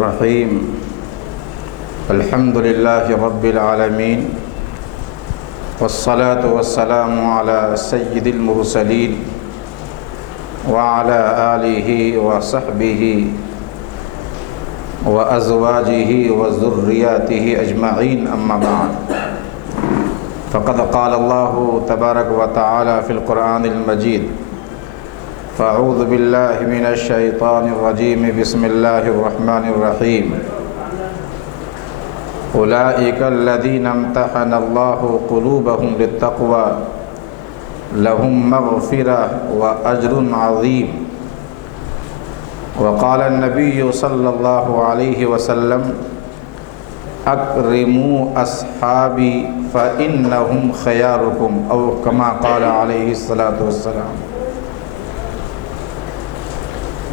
الرحیم الحمد للہ رب العالمین والصلاة والسلام علی سید المرسلین وعلی آلہ وصحبہ وازواجہ وذریاتہ اجمعین اما بعد فقد قال اللہ تبارک وتعالی فی القرآن المجید فاعوذ باللہ من الشیطان الرجیم بسم اللہ الرحمن الرحیم اولئک الذین امتحن اللہ قلوبہم للتقوی لہم مغفرہ واجر عظیم وقال النبی صلی اللہ علیہ وسلم اکرموا اصحابی فانہم خیارکم او کما قال علیہ الصلاۃ والسلام۔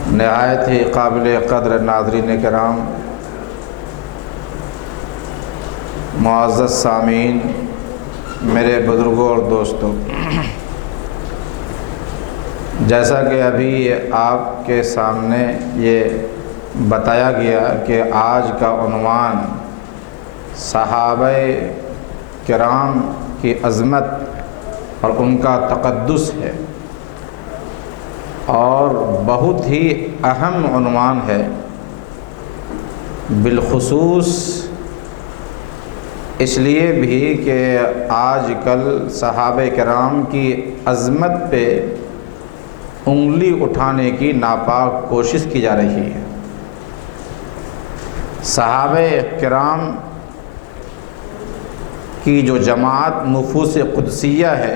نہایت ہی قابل قدر ناظرین کرام، معزز سامعین، میرے بزرگوں اور دوستوں، جیسا کہ ابھی آپ کے سامنے یہ بتایا گیا کہ آج کا عنوان صحابہ کرام کی عظمت اور ان کا تقدس ہے، اور بہت ہی اہم عنوان ہے، بالخصوص اس لیے بھی کہ آج کل صحابہ کرام کی عظمت پہ انگلی اٹھانے کی ناپاک کوشش کی جا رہی ہے۔ صحابہ کرام کی جو جماعت نفوس قدسیہ ہے،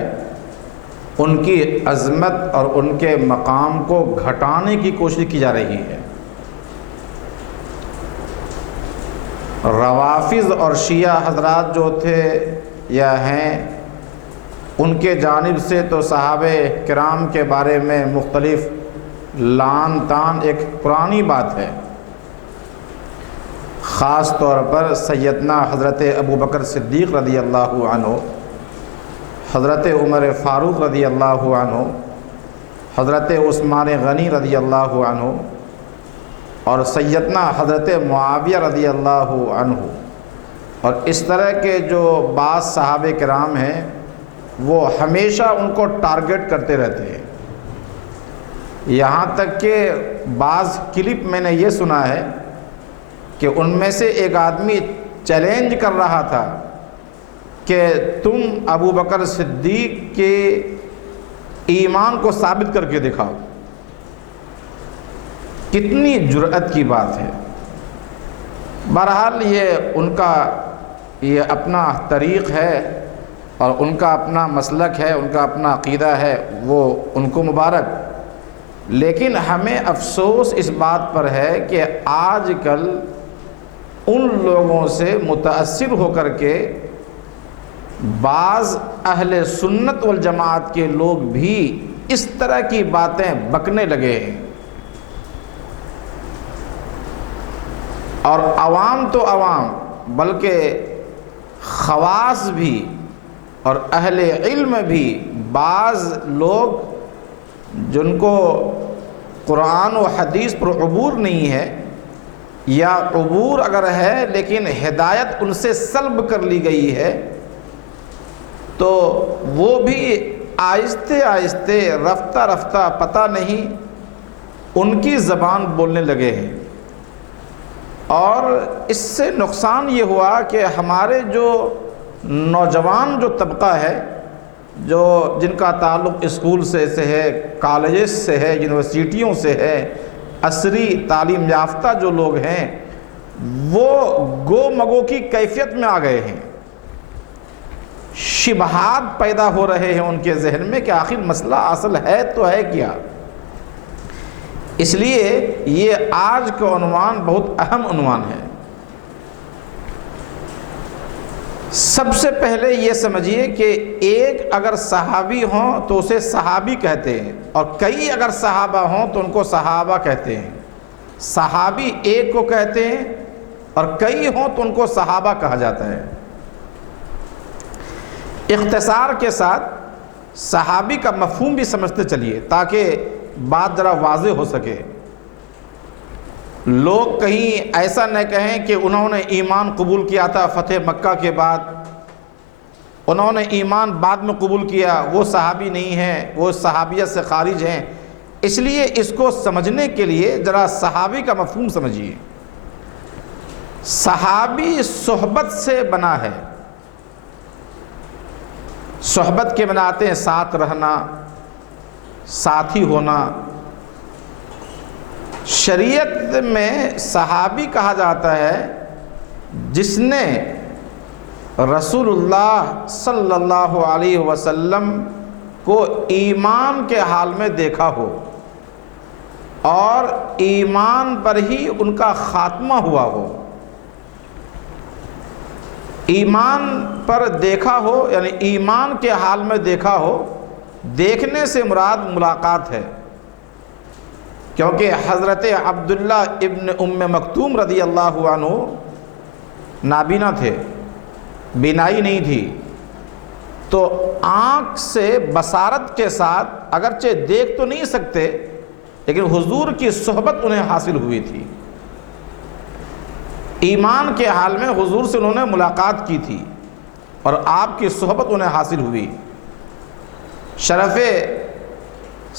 ان کی عظمت اور ان کے مقام کو گھٹانے کی کوشش کی جا رہی ہے۔ روافض اور شیعہ حضرات جو تھے یا ہیں، ان کے جانب سے تو صحابہ کرام کے بارے میں مختلف لعن طعن ایک پرانی بات ہے۔ خاص طور پر سیدنا حضرت ابوبکر صدیق رضی اللہ عنہ، حضرت عمر فاروق رضی اللہ عنہ، حضرت عثمان غنی رضی اللہ عنہ، اور سیدنا حضرت معاویہ رضی اللہ عنہ، اور اس طرح کے جو بعض صحابہ کرام ہیں وہ ہمیشہ ان کو ٹارگٹ کرتے رہتے ہیں۔ یہاں تک کہ بعض کلپ میں نے یہ سنا ہے کہ ان میں سے ایک آدمی چیلنج کر رہا تھا کہ تم ابو بکر صدیق کے ایمان کو ثابت کر کے دکھاؤ۔ کتنی جرأت کی بات ہے۔ بہرحال یہ ان کا یہ اپنا طریق ہے اور ان کا اپنا مسلک ہے، ان کا اپنا عقیدہ ہے، وہ ان کو مبارک۔ لیکن ہمیں افسوس اس بات پر ہے کہ آج کل ان لوگوں سے متاثر ہو کر کے بعض اہل سنت والجماعت کے لوگ بھی اس طرح کی باتیں بکنے لگے ہیں، اور عوام تو عوام بلکہ خواص بھی اور اہل علم بھی، بعض لوگ جن کو قرآن و حدیث پر عبور نہیں ہے، یا عبور اگر ہے لیکن ہدایت ان سے سلب کر لی گئی ہے، تو وہ بھی آہستہ آہستہ رفتہ رفتہ پتہ نہیں ان کی زبان بولنے لگے ہیں۔ اور اس سے نقصان یہ ہوا کہ ہمارے جو نوجوان جو طبقہ ہے، جو جن کا تعلق اسکول سے ہے، کالجز سے ہے، یونیورسٹیوں سے ہے، عصری تعلیم یافتہ جو لوگ ہیں، وہ گو مگو کی کیفیت میں آ گئے ہیں۔ شبہات پیدا ہو رہے ہیں ان کے ذہن میں کہ آخر مسئلہ اصل ہے تو ہے کیا۔ اس لیے یہ آج کا عنوان بہت اہم عنوان ہے۔ سب سے پہلے یہ سمجھیے کہ ایک اگر صحابی ہوں تو اسے صحابی کہتے ہیں، اور کئی اگر صحابہ ہوں تو ان کو صحابہ کہتے ہیں۔ صحابی ایک کو کہتے ہیں اور کئی ہوں تو ان کو صحابہ کہا جاتا ہے۔ اختصار کے ساتھ صحابی کا مفہوم بھی سمجھتے چلیے تاکہ بات ذرا واضح ہو سکے۔ لوگ کہیں ایسا نہ کہیں کہ انہوں نے ایمان قبول کیا تھا فتح مکہ کے بعد، انہوں نے ایمان بعد میں قبول کیا، وہ صحابی نہیں ہیں، وہ صحابیت سے خارج ہیں۔ اس لیے اس کو سمجھنے کے لیے ذرا صحابی کا مفہوم سمجھیے۔ صحابی صحبت سے بنا ہے۔ صحبت کے معنی آتے ہیں ساتھ رہنا، ساتھی ہونا۔ شریعت میں صحابی کہا جاتا ہے جس نے رسول اللہ صلی اللہ علیہ وسلم کو ایمان کے حال میں دیکھا ہو اور ایمان پر ہی ان کا خاتمہ ہوا ہو۔ ایمان پر دیکھا ہو یعنی ایمان کے حال میں دیکھا ہو، دیکھنے سے مراد ملاقات ہے، کیونکہ حضرت عبداللہ ابن ام مکتوم رضی اللہ عنہ نابینا تھے، بینائی نہیں تھی، تو آنکھ سے بصارت کے ساتھ اگرچہ دیکھ تو نہیں سکتے لیکن حضور کی صحبت انہیں حاصل ہوئی تھی۔ ایمان کے حال میں حضور سے انہوں نے ملاقات کی تھی اور آپ کی صحبت انہیں حاصل ہوئی، شرف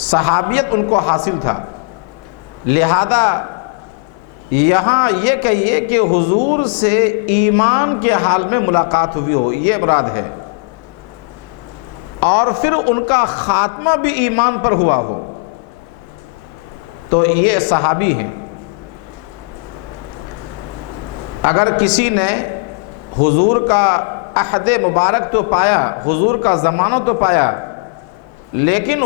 صحابیت ان کو حاصل تھا۔ لہذا یہاں یہ کہیے کہ حضور سے ایمان کے حال میں ملاقات ہوئی ہو، یہ مراد ہے، اور پھر ان کا خاتمہ بھی ایمان پر ہوا ہو، تو یہ صحابی ہیں۔ اگر کسی نے حضور کا عہد مبارک تو پایا، حضور کا زمانہ تو پایا، لیکن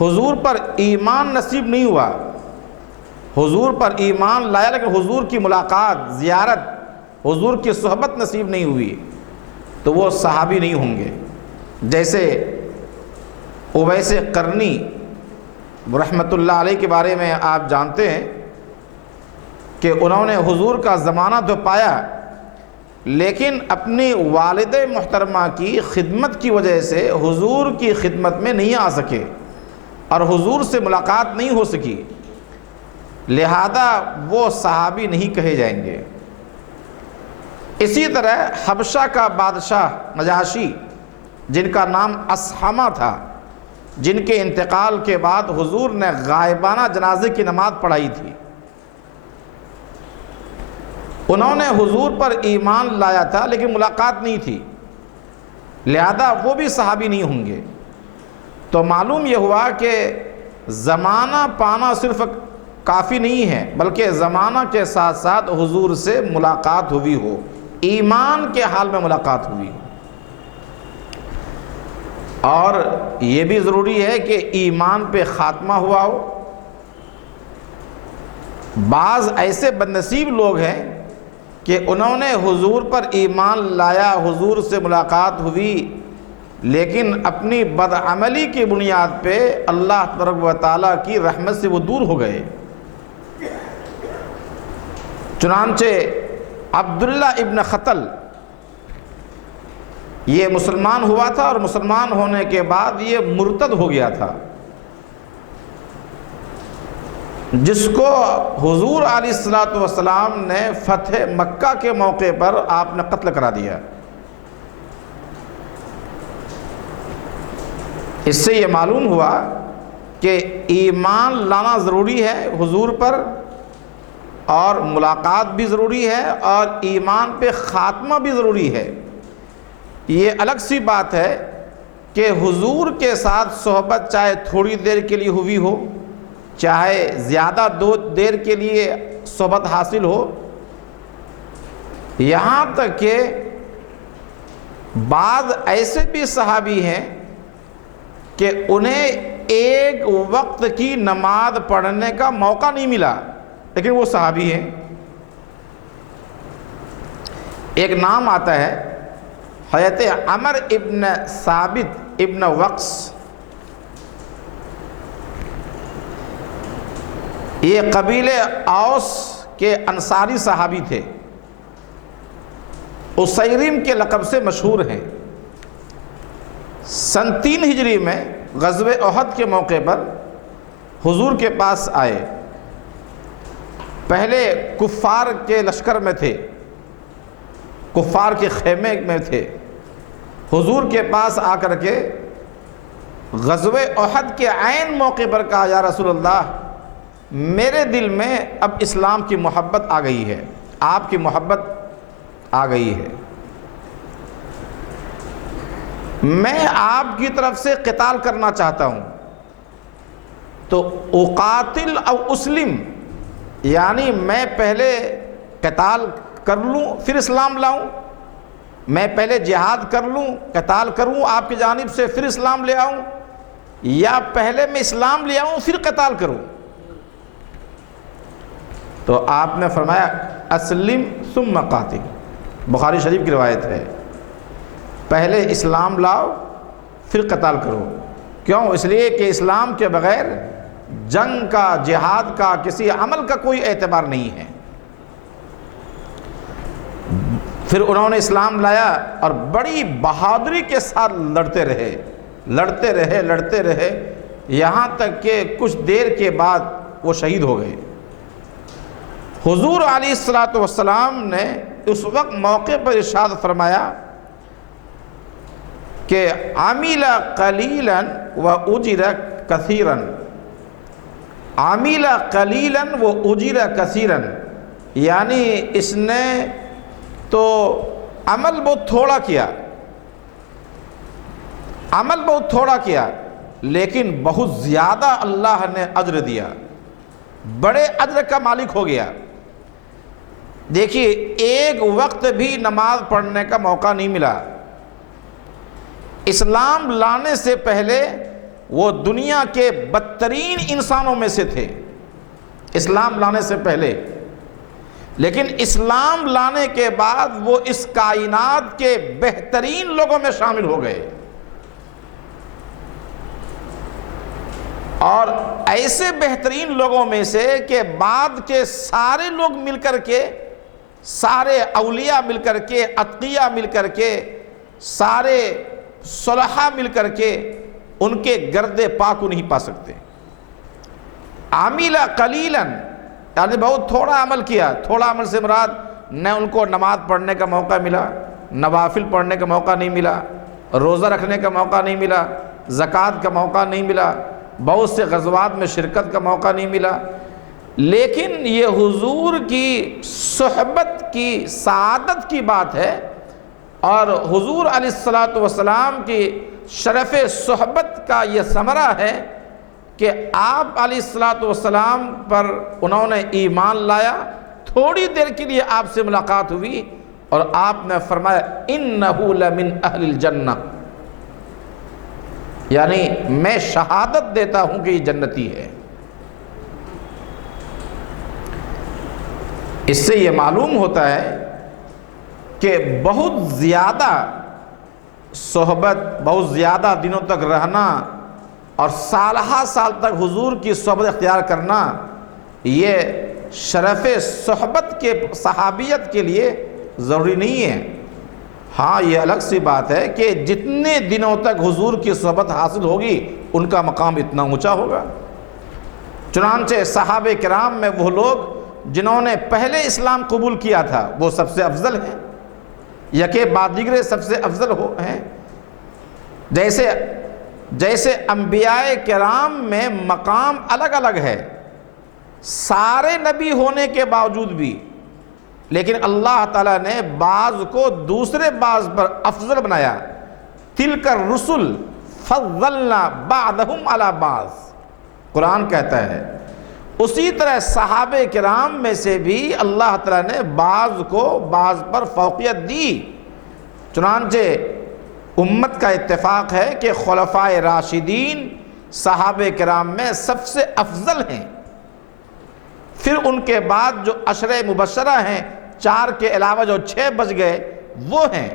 حضور پر ایمان نصیب نہیں ہوا، حضور پر ایمان لایا لیکن حضور کی ملاقات، زیارت، حضور کی صحبت نصیب نہیں ہوئی، تو وہ صحابی نہیں ہوں گے۔ جیسے اویس قرنی رحمۃ اللہ علیہ کے بارے میں آپ جانتے ہیں کہ انہوں نے حضور کا زمانہ تو پایا لیکن اپنی والد محترمہ کی خدمت کی وجہ سے حضور کی خدمت میں نہیں آ سکے اور حضور سے ملاقات نہیں ہو سکی، لہذا وہ صحابی نہیں کہے جائیں گے۔ اسی طرح حبشہ کا بادشاہ نجاشی، جن کا نام اسحمہ تھا، جن کے انتقال کے بعد حضور نے غائبانہ جنازے کی نماز پڑھائی تھی، انہوں نے حضور پر ایمان لایا تھا لیکن ملاقات نہیں تھی، لہذا وہ بھی صحابی نہیں ہوں گے۔ تو معلوم یہ ہوا کہ زمانہ پانا صرف کافی نہیں ہے، بلکہ زمانہ کے ساتھ ساتھ حضور سے ملاقات ہوئی ہو، ایمان کے حال میں ملاقات ہوئی ہو۔ اور یہ بھی ضروری ہے کہ ایمان پہ خاتمہ ہوا ہو۔ بعض ایسے بدنصیب لوگ ہیں کہ انہوں نے حضور پر ایمان لایا، حضور سے ملاقات ہوئی، لیکن اپنی بدعملی کی بنیاد پہ اللہ تبارک و تعالیٰ کی رحمت سے وہ دور ہو گئے۔ چنانچہ عبداللہ ابن خطل یہ مسلمان ہوا تھا اور مسلمان ہونے کے بعد یہ مرتد ہو گیا تھا، جس کو حضور علیہ الصلوۃ والسلام نے فتح مکہ کے موقع پر آپ نے قتل کرا دیا۔ اس سے یہ معلوم ہوا کہ ایمان لانا ضروری ہے حضور پر، اور ملاقات بھی ضروری ہے، اور ایمان پہ خاتمہ بھی ضروری ہے۔ یہ الگ سی بات ہے کہ حضور کے ساتھ صحبت چاہے تھوڑی دیر کے لیے ہوئی ہو، چاہے زیادہ دیر کے لیے صحبت حاصل ہو، یہاں تک کہ بعض ایسے بھی صحابی ہیں کہ انہیں ایک وقت کی نماز پڑھنے کا موقع نہیں ملا لیکن وہ صحابی ہیں۔ ایک نام آتا ہے حضرت عمر ابن ثابت ابن وقص، یہ قبیلہ اوس کے انصاری صحابی تھے، اسیرم کے لقب سے مشہور ہیں۔ سن 3 ہجری میں غزوہ احد کے موقع پر حضور کے پاس آئے پہلے کفار کے لشکر میں تھے، کفار کے خیمے میں تھے، حضور کے پاس آ کر کے غزوہ احد کے عین موقع پر کہا یا رسول اللہ میرے دل میں اب اسلام کی محبت آ گئی ہے، آپ کی محبت آ گئی ہے، میں آپ کی طرف سے قتال کرنا چاہتا ہوں، تو اقاتل او اسلم، یعنی میں پہلے قتال کر لوں پھر اسلام لاؤں، میں پہلے جہاد کر لوں قتال کروں آپ کی جانب سے پھر اسلام لے آؤں، یا پہلے میں اسلام لے آؤں پھر قتال کروں؟ تو آپ نے فرمایا اسلم ثم قاتل، بخاری شریف کی روایت ہے، پہلے اسلام لاؤ پھر قتال کرو۔ کیوں؟ اس لیے کہ اسلام کے بغیر جنگ کا، جہاد کا، کسی عمل کا کوئی اعتبار نہیں ہے۔ پھر انہوں نے اسلام لایا اور بڑی بہادری کے ساتھ لڑتے رہے، لڑتے رہے، لڑتے رہے، یہاں تک کہ کچھ دیر کے بعد وہ شہید ہو گئے۔ حضور علیہ الصلوۃ والسلام نے اس وقت موقع پر ارشاد فرمایا کہ عمل قلیلا و اجر کثیرا، عمل قلیلا و اجر کثیرا، یعنی اس نے تو عمل بہت تھوڑا کیا، عمل بہت تھوڑا کیا، لیکن بہت زیادہ اللہ نے اجر دیا، بڑے اجر کا مالک ہو گیا۔ دیکھیے ایک وقت بھی نماز پڑھنے کا موقع نہیں ملا۔ اسلام لانے سے پہلے وہ دنیا کے بدترین انسانوں میں سے تھے، اسلام لانے سے پہلے، لیکن اسلام لانے کے بعد وہ اس کائنات کے بہترین لوگوں میں شامل ہو گئے، اور ایسے بہترین لوگوں میں سے کہ بعد کے سارے لوگ مل کر کے، سارے اولیاء مل کر کے، اتقیاء مل کر کے، سارے صلحاء مل کر کے ان کے گرد پا کو نہیں پا سکتے۔ عامل قلیلا یعنی بہت تھوڑا عمل کیا، تھوڑا عمل سے مراد نہ ان کو نماز پڑھنے کا موقع ملا، نوافل پڑھنے کا موقع نہیں ملا، روزہ رکھنے کا موقع نہیں ملا، زکوٰۃ کا موقع نہیں ملا، بہت سے غزوات میں شرکت کا موقع نہیں ملا، لیکن یہ حضور کی صحبت کی سعادت کی بات ہے، اور حضور علیہ الصلوۃ والسلام کی شرف صحبت کا یہ ثمرہ ہے کہ آپ علیہ الصلوۃ والسلام پر انہوں نے ایمان لایا، تھوڑی دیر کے لیے آپ سے ملاقات ہوئی اور آپ نے فرمایا انہ لمن اہل الجنہ، یعنی میں شہادت دیتا ہوں کہ یہ جنتی ہے۔ اس سے یہ معلوم ہوتا ہے کہ بہت زیادہ صحبت، بہت زیادہ دنوں تک رہنا اور سالہ سال تک حضور کی صحبت اختیار کرنا، یہ شرف صحبت کے صحابیت کے لیے ضروری نہیں ہے۔ ہاں یہ الگ سی بات ہے کہ جتنے دنوں تک حضور کی صحبت حاصل ہوگی ان کا مقام اتنا اونچا ہوگا۔ چنانچہ صحابہ کرام میں وہ لوگ جنہوں نے پہلے اسلام قبول کیا تھا وہ سب سے افضل ہیں، یکے بعد دیگرے سب سے افضل ہیں۔ جیسے انبیاء کرام میں مقام الگ الگ ہے، سارے نبی ہونے کے باوجود بھی، لیکن اللہ تعالیٰ نے بعض کو دوسرے بعض پر افضل بنایا۔ تلک الرسل فضلنا بعضهم علی بعض، قرآن کہتا ہے۔ اسی طرح صحابہ کرام میں سے بھی اللہ تعالیٰ نے بعض کو بعض پر فوقیت دی۔ چنانچہ امت کا اتفاق ہے کہ خلفائے راشدین صحابہ کرام میں سب سے افضل ہیں، پھر ان کے بعد جو عشرہ مبشرہ ہیں، 4 کے علاوہ جو 6 بچ گئے وہ ہیں،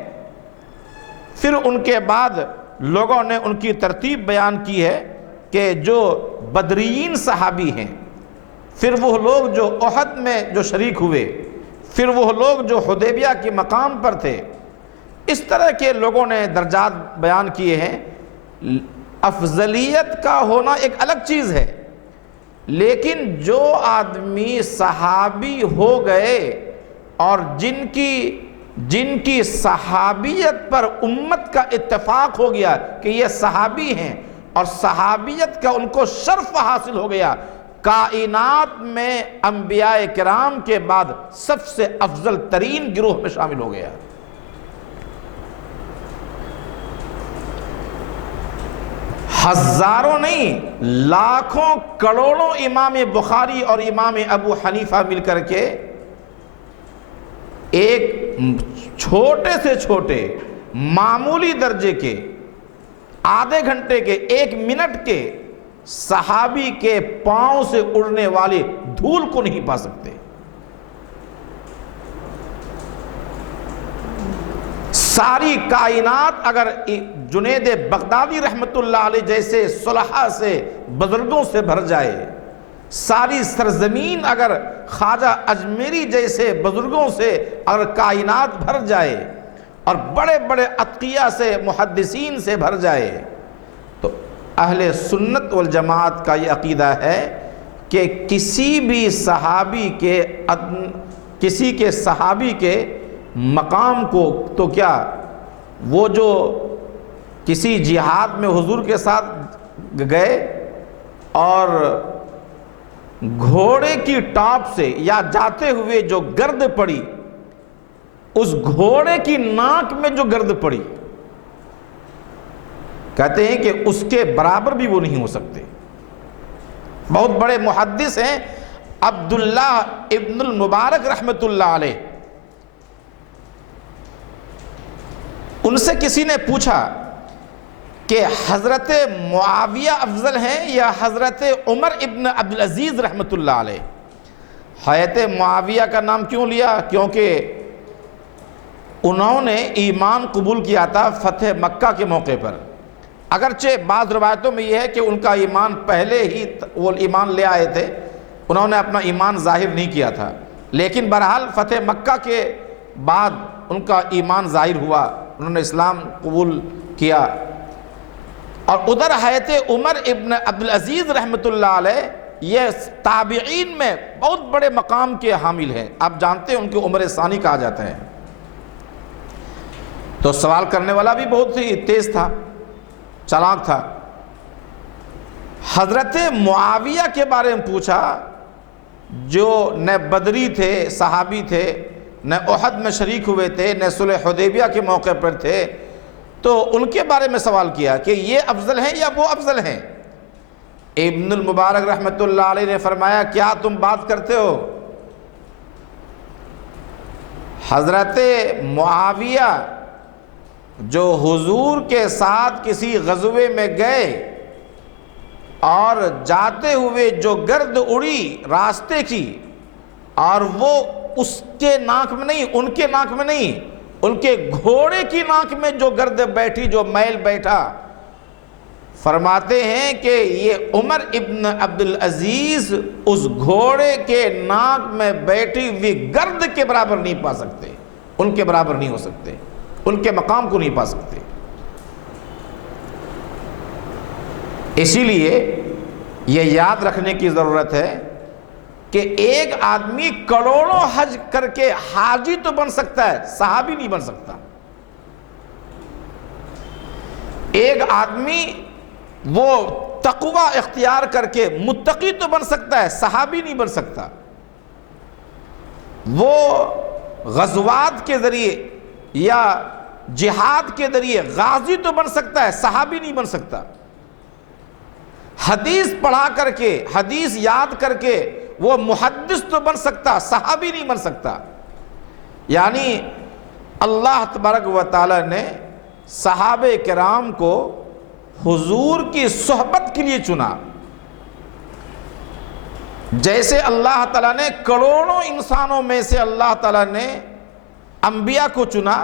پھر ان کے بعد لوگوں نے ان کی ترتیب بیان کی ہے کہ جو بدرین صحابی ہیں، پھر وہ لوگ جو احد میں جو شریک ہوئے، پھر وہ لوگ جو حدیبیہ کے مقام پر تھے، اس طرح کے لوگوں نے درجات بیان کیے ہیں۔ افضلیت کا ہونا ایک الگ چیز ہے، لیکن جو آدمی صحابی ہو گئے اور جن کی صحابیت پر امت کا اتفاق ہو گیا کہ یہ صحابی ہیں اور صحابیت کا ان کو شرف حاصل ہو گیا، کائنات میں انبیاء کرام کے بعد سب سے افضل ترین گروہ میں شامل ہو گیا۔ ہزاروں نہیں، لاکھوں کروڑوں امام بخاری اور امام ابو حنیفہ مل کر کے ایک چھوٹے سے چھوٹے معمولی درجے کے آدھے گھنٹے کے 1 منٹ کے صحابی کے پاؤں سے اڑنے والی دھول کو نہیں پا سکتے۔ ساری کائنات اگر جنید بغدادی رحمت اللہ علیہ جیسے صلحاء سے، بزرگوں سے بھر جائے، ساری سرزمین اگر خواجہ اجمیری جیسے بزرگوں سے اگر کائنات بھر جائے اور بڑے بڑے اتقیاء سے، محدثین سے بھر جائے، تو اہل سنت والجماعت کا یہ عقیدہ ہے کہ کسی بھی صحابی کے مقام کو تو کیا، وہ جو کسی جہاد میں حضور کے ساتھ گئے اور گھوڑے کی ٹاپ سے یا جاتے ہوئے جو گرد پڑی، اس گھوڑے کی ناک میں جو گرد پڑی، کہتے ہیں کہ اس کے برابر بھی وہ نہیں ہو سکتے۔ بہت بڑے محدث ہیں عبداللہ ابن المبارک رحمت اللہ علیہ، ان سے کسی نے پوچھا کہ حضرت معاویہ افضل ہیں یا حضرت عمر ابن عبدالعزیز رحمت اللہ علیہ؟ حضرت معاویہ کا نام کیوں لیا؟ کیونکہ انہوں نے ایمان قبول کیا تھا فتح مکہ کے موقع پر، اگرچہ بعض روایتوں میں یہ ہے کہ ان کا ایمان پہلے ہی وہ ایمان لے آئے تھے، انہوں نے اپنا ایمان ظاہر نہیں کیا تھا، لیکن بہرحال فتح مکہ کے بعد ان کا ایمان ظاہر ہوا، انہوں نے اسلام قبول کیا۔ اور ادھر حضرت عمر ابن عبدالعزیز رحمت اللہ علیہ یہ تابعین میں بہت بڑے مقام کے حامل ہیں، آپ جانتے ہیں ان کے عمر ثانی کہا جاتا ہے۔ تو سوال کرنے والا بھی بہت ہی تیز تھا، چالاک تھا۔ حضرت معاویہ کے بارے میں پوچھا، جو نہ بدری تھے، صحابی تھے، نہ احد میں شریک ہوئے تھے، نہ صلح حدیبیہ کے موقع پر تھے، تو ان کے بارے میں سوال کیا کہ یہ افضل ہیں یا وہ افضل ہیں؟ ابن المبارک رحمت اللہ علیہ نے فرمایا، کیا تم بات کرتے ہو؟ حضرت معاویہ جو حضور کے ساتھ کسی غزوے میں گئے اور جاتے ہوئے جو گرد اڑی راستے کی، اور وہ اس کے ناک میں نہیں، ان کے ناک میں نہیں، ان کے گھوڑے کی ناک میں جو گرد بیٹھی، جو میل بیٹھا، فرماتے ہیں کہ یہ عمر ابن عبدالعزیز اس گھوڑے کے ناک میں بیٹھی ہوئی گرد کے برابر نہیں پا سکتے، ان کے برابر نہیں ہو سکتے، ان کے مقام کو نہیں پا سکتے۔ اسی لیے یہ یاد رکھنے کی ضرورت ہے کہ ایک آدمی کروڑوں حج کر کے حاجی تو بن سکتا ہے، صحابی نہیں بن سکتا۔ ایک آدمی وہ تقوی اختیار کر کے متقی تو بن سکتا ہے، صحابی نہیں بن سکتا۔ وہ غزوات کے ذریعے یا جہاد کے ذریعے غازی تو بن سکتا ہے، صحابی نہیں بن سکتا۔ حدیث پڑھا کر کے، حدیث یاد کر کے وہ محدث تو بن سکتا، صحابی نہیں بن سکتا۔ یعنی اللہ تبارک و تعالی نے صحابہ کرام کو حضور کی صحبت کے لیے چنا، جیسے اللہ تعالیٰ نے کروڑوں انسانوں میں سے اللہ تعالیٰ نے انبیاء کو چنا،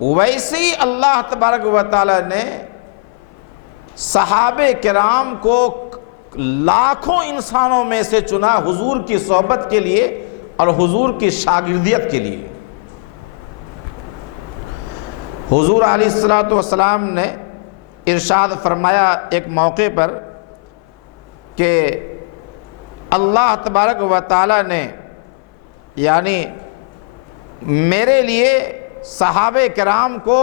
ویسے ہی اللہ تبارک و تعالیٰ نے صحابہ کرام کو لاکھوں انسانوں میں سے چنا حضور کی صحبت کے لیے اور حضور کی شاگردیت کے لیے۔ حضور علیہ الصلوۃ والسلام نے ارشاد فرمایا ایک موقع پر کہ اللہ تبارک و تعالیٰ نے یعنی میرے لیے صحابہ کرام کو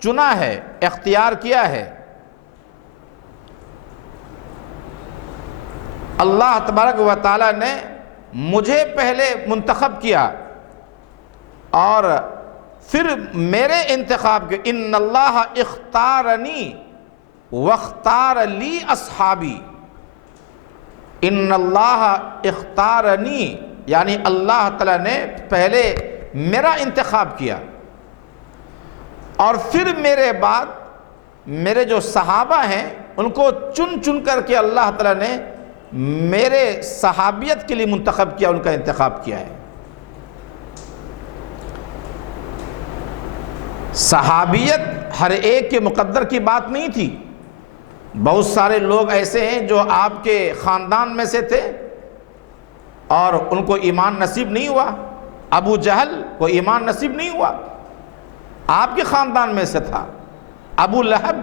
چنا ہے، اختیار کیا ہے۔ اللہ تبارک و تعالیٰ نے مجھے پہلے منتخب کیا اور پھر میرے انتخاب کے، ان اللہ اختارنی واختار لی اصحابی، ان اللہ اختارنی یعنی اللہ تعالیٰ نے پہلے میرا انتخاب کیا اور پھر میرے بعد میرے جو صحابہ ہیں ان کو چن چن کر کے اللہ تعالیٰ نے میرے صحابیت کے لیے منتخب کیا، ان کا انتخاب کیا ہے۔ صحابیت ہر ایک کے مقدر کی بات نہیں تھی، بہت سارے لوگ ایسے ہیں جو آپ کے خاندان میں سے تھے اور ان کو ایمان نصیب نہیں ہوا۔ ابو جہل کو ایمان نصیب نہیں ہوا، آپ کے خاندان میں سے تھا۔ ابو لہب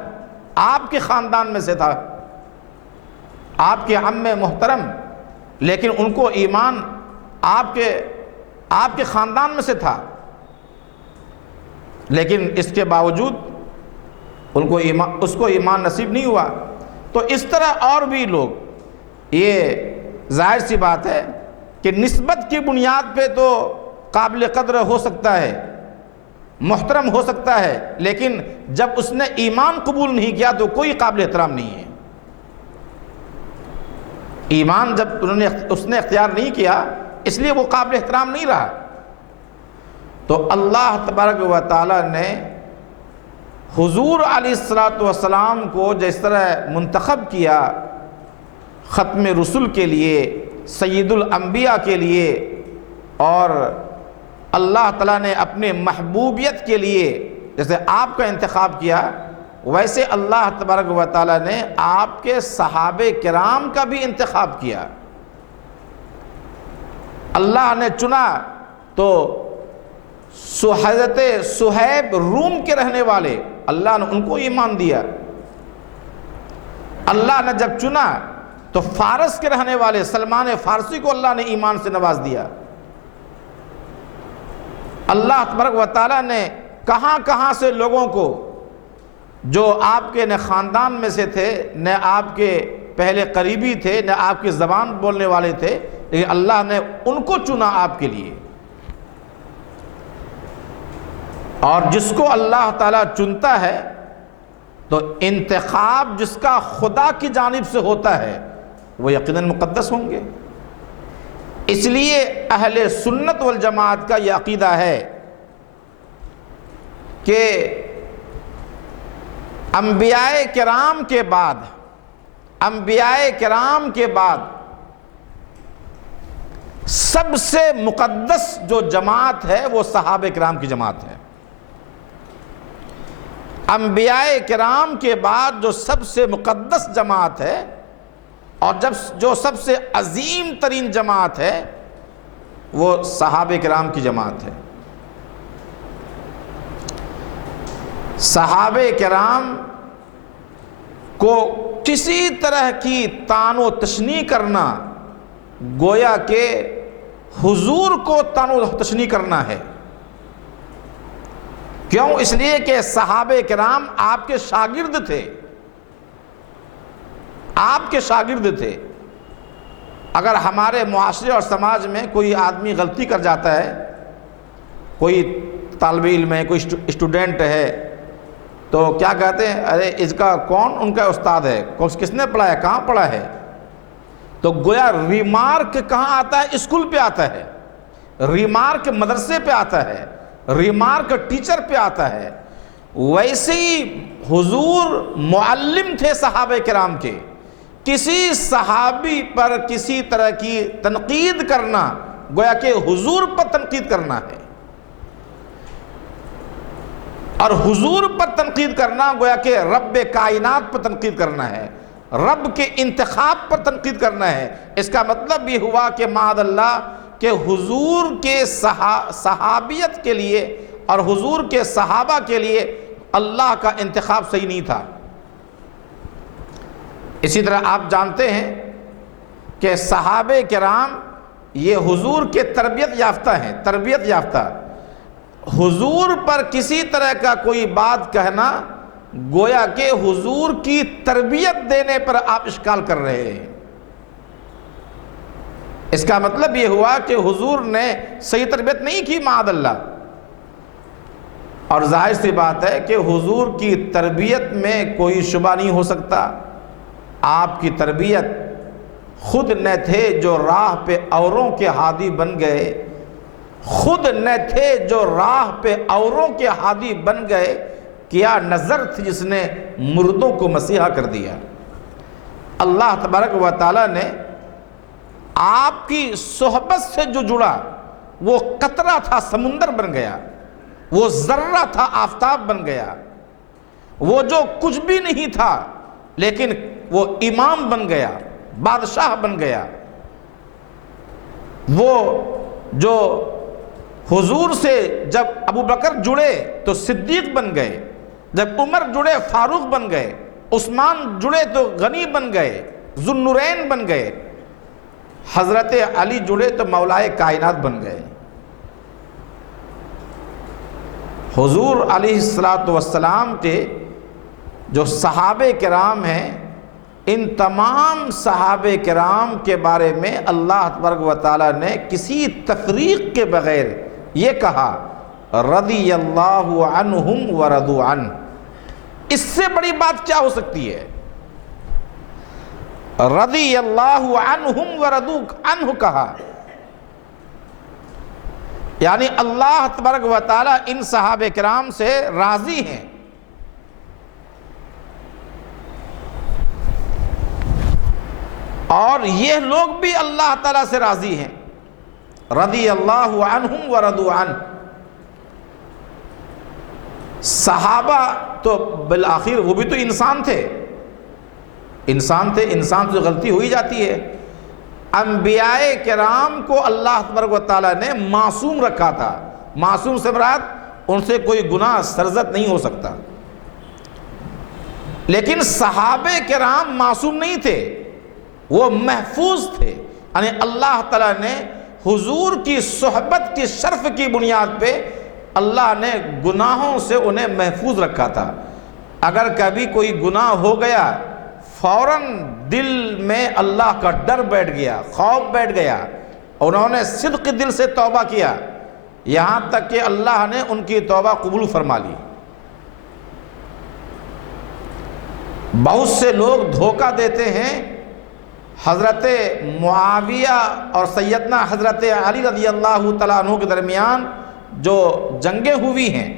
آپ کے خاندان میں سے تھا، آپ کے عم محترم، لیکن ان کو ایمان آپ کے خاندان میں سے تھا، لیکن اس کے باوجود اس کو ایمان نصیب نہیں ہوا۔ تو اس طرح اور بھی لوگ، یہ ظاہر سی بات ہے کہ نسبت کی بنیاد پہ تو قابل قدر ہو سکتا ہے، محترم ہو سکتا ہے، لیکن جب اس نے ایمان قبول نہیں کیا تو کوئی قابل احترام نہیں ہے۔ ایمان جب اس نے اختیار نہیں کیا اس لیے وہ قابل احترام نہیں رہا۔ تو اللہ تبارک و تعالیٰ نے حضور علیہ السلام کو جس طرح منتخب کیا ختم رسل کے لیے، سید الانبیاء کے لیے، اور اللہ تعالیٰ نے اپنے محبوبیت کے لیے جیسے آپ کا انتخاب کیا، ویسے اللہ تبارک و تعالیٰ نے آپ کے صحابہ کرام کا بھی انتخاب کیا۔ اللہ نے چنا تو حضرت صہیب روم کے رہنے والے، اللہ نے ان کو ایمان دیا۔ اللہ نے جب چنا تو فارس کے رہنے والے سلمان فارسی کو اللہ نے ایمان سے نواز دیا۔ اللہ تبارک و تعالیٰ نے کہاں کہاں سے لوگوں کو جو آپ کے نہ خاندان میں سے تھے، نہ آپ کے پہلے قریبی تھے، نہ آپ کی زبان بولنے والے تھے، لیکن اللہ نے ان کو چنا آپ کے لیے۔ اور جس کو اللہ تعالیٰ چنتا ہے تو انتخاب جس کا خدا کی جانب سے ہوتا ہے وہ یقیناً مقدس ہوں گے۔ اس لیے اہل سنت والجماعت کا یہ عقیدہ ہے کہ انبیاء کرام کے بعد سب سے مقدس جو جماعت ہے وہ صحابہ کرام کی جماعت ہے۔ انبیاء کرام کے بعد جو سب سے مقدس جماعت ہے اور جو سب سے عظیم ترین جماعت ہے وہ صحابہ کرام کی جماعت ہے۔ صحابہ کرام کو کسی طرح کی طعن و تشنیع کرنا گویا کہ حضور کو طعن و تشنیع کرنا ہے۔ کیوں؟ اس لیے کہ صحابہ کرام آپ کے شاگرد تھے، آپ کے شاگرد تھے۔ اگر ہمارے معاشرے اور سماج میں کوئی آدمی غلطی کر جاتا ہے، کوئی طالب علم ہے، کوئی اسٹوڈنٹ ہے، تو کیا کہتے ہیں؟ ارے اس کا کون ان کا استاد ہے، کس نے پڑھایا، کہاں پڑھا ہے؟ تو گویا ریمارک کہاں آتا ہے؟ اسکول پہ آتا ہے، ریمارک مدرسے پہ آتا ہے، ریمارک ٹیچر پہ آتا ہے۔ ویسے ہی حضور معلم تھے صحابہ کرام کے۔ کسی صحابی پر کسی طرح کی تنقید کرنا گویا کہ حضور پر تنقید کرنا ہے، اور حضور پر تنقید کرنا گویا کہ رب کائنات پر تنقید کرنا ہے، رب کے انتخاب پر تنقید کرنا ہے۔ اس کا مطلب یہ ہوا کہ معاذ اللہ کہ حضور کے صحابیت کے لیے اور حضور کے صحابہ کے لیے اللہ کا انتخاب صحیح نہیں تھا۔ اسی طرح آپ جانتے ہیں کہ صحابہ کرام یہ حضور کے تربیت یافتہ ہیں، تربیت یافتہ. حضور پر کسی طرح کا کوئی بات کہنا گویا کہ حضور کی تربیت دینے پر آپ اشکال کر رہے ہیں. اس کا مطلب یہ ہوا کہ حضور نے صحیح تربیت نہیں کی معاذ اللہ. اور ظاہر سی بات ہے کہ حضور کی تربیت میں کوئی شبہ نہیں ہو سکتا. آپ کی تربیت خود نہ تھے جو راہ پہ اوروں کے ہادی بن گئے، خود نہ تھے جو راہ پہ اوروں کے ہادی بن گئے. کیا نظر تھی جس نے مردوں کو مسیحا کر دیا. اللہ تبارک و تعالیٰ نے آپ کی صحبت سے جو جڑا وہ قطرہ تھا سمندر بن گیا، وہ ذرہ تھا آفتاب بن گیا، وہ جو کچھ بھی نہیں تھا لیکن وہ امام بن گیا، بادشاہ بن گیا. وہ جو حضور سے جب ابو بکر جڑے تو صدیق بن گئے، جب عمر جڑے فاروق بن گئے، عثمان جڑے تو غنی بن گئے، ذو النورین بن گئے، حضرت علی جڑے تو مولائے کائنات بن گئے. حضور علیہ السلام کے جو صحابہ کرام ہیں، ان تمام صحابہ کرام کے بارے میں اللہ تبارک و تعالیٰ نے کسی تفریق کے بغیر یہ کہا رضی اللہ عنہم ورضوا عنہ. اس سے بڑی بات کیا ہو سکتی ہے؟ رضی اللہ عنہم ورضوا عنہ کہا، یعنی اللہ تبارک و تعالیٰ ان صحابہ کرام سے راضی ہیں. اور یہ لوگ بھی اللہ تعالیٰ سے راضی ہیں. رضی اللہ عنہم ورضوا عنہ. صحابہ تو بالآخر وہ بھی تو انسان تھے، انسان سے غلطی ہوئی جاتی ہے. انبیاء کرام کو اللہ تبارک و تعالیٰ نے معصوم رکھا تھا. معصوم سے مراد ان سے کوئی گناہ سرزد نہیں ہو سکتا. لیکن صحابہ کرام معصوم نہیں تھے، وہ محفوظ تھے. یعنی اللہ تعالیٰ نے حضور کی صحبت کی شرف کی بنیاد پہ اللہ نے گناہوں سے انہیں محفوظ رکھا تھا. اگر کبھی کوئی گناہ ہو گیا فوراً دل میں اللہ کا ڈر بیٹھ گیا، خوف بیٹھ گیا، انہوں نے صدق دل سے توبہ کیا، یہاں تک کہ اللہ نے ان کی توبہ قبول فرما لی. بہت سے لوگ دھوکہ دیتے ہیں حضرت معاویہ اور سیدنا حضرت علی رضی اللہ تعالیٰ عنہ کے درمیان جو جنگیں ہوئی ہیں،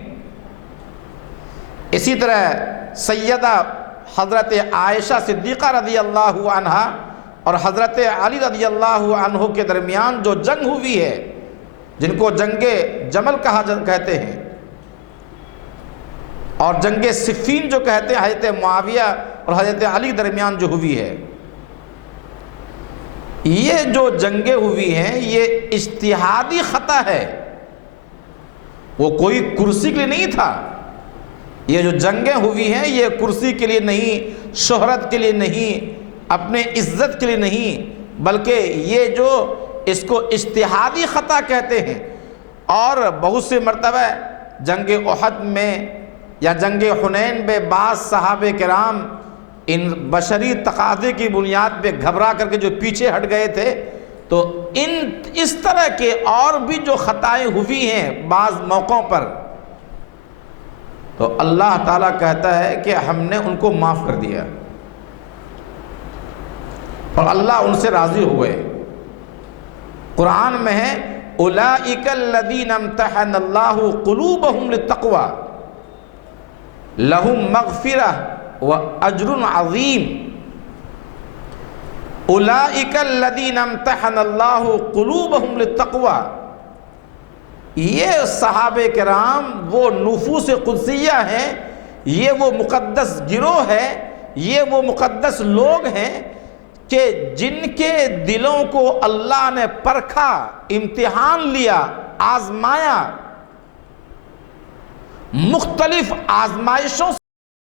اسی طرح سیدہ حضرت عائشہ صدیقہ رضی اللہ عنہا اور حضرت علی رضی اللہ عنہ کے درمیان جو جنگ ہوئی ہے، جن کو جنگ جمل کہتے ہیں، اور جنگ صفین جو کہتے ہیں حضرت معاویہ اور حضرت علی درمیان جو ہوئی ہے، یہ جو جنگیں ہوئی ہیں یہ اجتہادی خطا ہے. وہ کوئی کرسی کے لیے نہیں تھا. یہ جو جنگیں ہوئی ہیں یہ کرسی کے لیے نہیں، شہرت کے لیے نہیں، اپنے عزت کے لیے نہیں، بلکہ یہ جو اس کو اجتہادی خطا کہتے ہیں. اور بہت سے مرتبہ جنگ احد میں یا جنگ حنین میں بعض صحابہ کرام ان بشری تقاضے کی بنیاد پہ گھبرا کر کے جو پیچھے ہٹ گئے تھے. تو اس طرح کے اور بھی جو خطائیں ہوئی ہیں بعض موقعوں پر، تو اللہ تعالیٰ کہتا ہے کہ ہم نے ان کو معاف کر دیا اور اللہ ان سے راضی ہوئے. قرآن میں ہے اولئک الذین امتحن اللہ قلوبہم للتقوی لہم مغفرہ واجر عظیم. اولئک الذین امتحن اللہ قلوبہم للتقوی. یہ صحابہ کرام وہ نفوس قدسیہ ہیں، یہ وہ مقدس گروہ ہے، یہ وہ مقدس لوگ ہیں کہ جن کے دلوں کو اللہ نے پرکھا، امتحان لیا، آزمایا، مختلف آزمائشوں